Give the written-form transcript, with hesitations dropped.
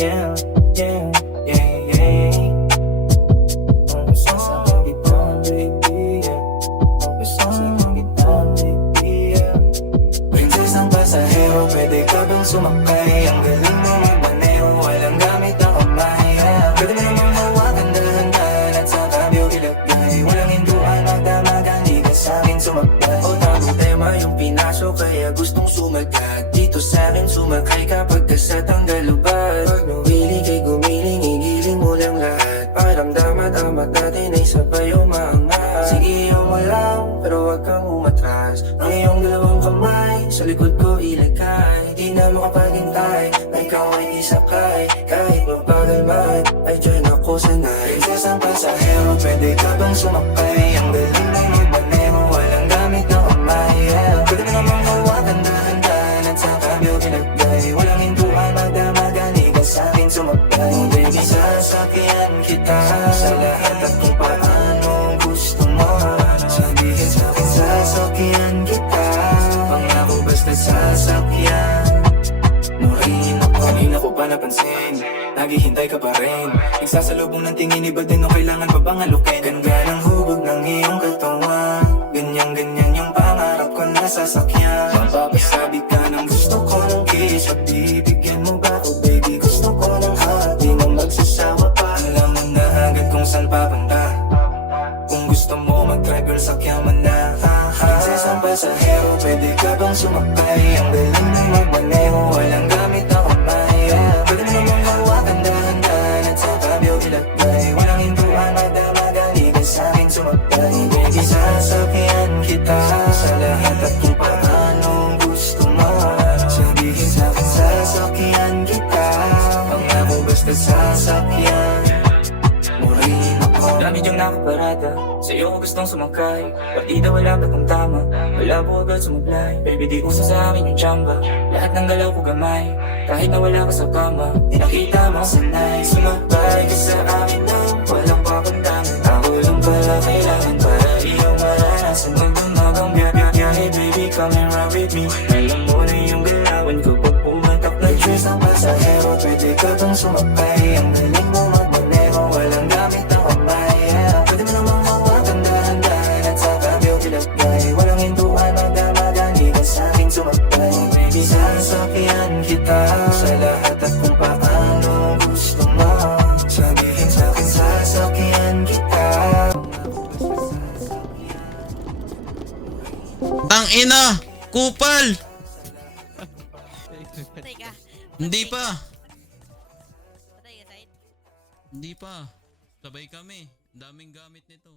yeah, yeah, yeah, yeah. Kung sasama kita, baby, yeah. Kung sasama kita, baby, yeah. Princess ang pasahero, pwede ka bang sumakay? Ang galing mo magmaneho, walang gamit ang kamay, yeah. Pwede mo namang hawakan dahan-dahan at sa kabyo ilagay. Walang hinduan, magdamagan, di ka sa'kin sumakay. O tamang tema yung pinasok, kaya gustong sumagat. Dito sa'kin sumakay kapag sa tanggalubad. Pag nawili kay gumiling, igiling mo lang lahat. Paramdam at amat natin ay sabay umaangat. Sige mo lang, pero wag kang umatras. Ang iyong dalawang kamay, sa likod ko ilagay. Di na makapaghintay, na ikaw ay isakay. Kahit mabagal man, ay dyan ako sanay. Princess ang pasahero, pwede ka bang sumakay? Ang galing na magmaneho, walang gamit na kamay, yeah. Pwede mo namang hawakan dahan-dahan at sa kabyo ilagay. Walang hinduan, magdamagan, ikaw sa'kin sumakay. Oh baby, sasakyan kita sa lahat at kung paano gusto mo. Sabihin sa'kin, sasakyan kita. Pangako basta sasakyan mo rin ako. Kanina ko pa napansin, naghihintay ka pa rin. Nagsasalubong ng tingin, iba din o kailangan pa bang alukin? Ganda ng hubog ng iyong katawan, ganyan-ganyan yung pangarap ko na sasakyan. Mapapasabi ka ng gusto ko ng kiss, pagbibigyan mo ba ko baby? Gusto ko ng hug, di mo magsasawa pa. Alam mo na agad kung saan papunta. Kung gusto mo mag-drive, girl, sakyan mo na. Princess ang pasahero, pwede ka bang sumakay? Ang galing na magmaneho, walang gamit na kamay, yeah. Pwede mo namang hawakan dahan-dahan at sa kabyo ilagay. Walang hinduan, magdamagan, di ka sa'kin sumakay. Baby, sasakyan kita sa lahat at kung paano gusto mo. Sabihin sa'kin, sasakyan kita. Pangako basta sasakyan mo rin ako. Dami diyang nakaparada, sa'yo ko gustong sumakay. Partida wala pa kung tama, wala po agad sumablay. Baby, di uso sa akin yung tsamba, lahat ng galaw ko gamay. Kahit na wala ka sa kama, di nakita mo sanay. Sumabay ka sa akin na walang papuntahan. Ako lang pala kailangan para iyong maranasan. Magdamagang biyahe, baby, come and ride with me. Alam mo na yung galawan ko pag pumatak na dress. Ang pasahero, pwede ka bang sumakay? Ang galing mo magmaneho, walang gamit na kamay, yeah. Pwede mo namang hawakan dahan-dahan at sa kabyo ilagay. Walang hinduan, magdamagan, di ka sa'kin sumakay. Baby, sasakyan kita sa lahat at kung paano gusto mo. Sabihin sa'kin, sasakyan kita. Tang ina! Kupal! Patay ka. Hindi pa! Patay ka, side. Hindi pa. Sabay kami. Daming gamit nito.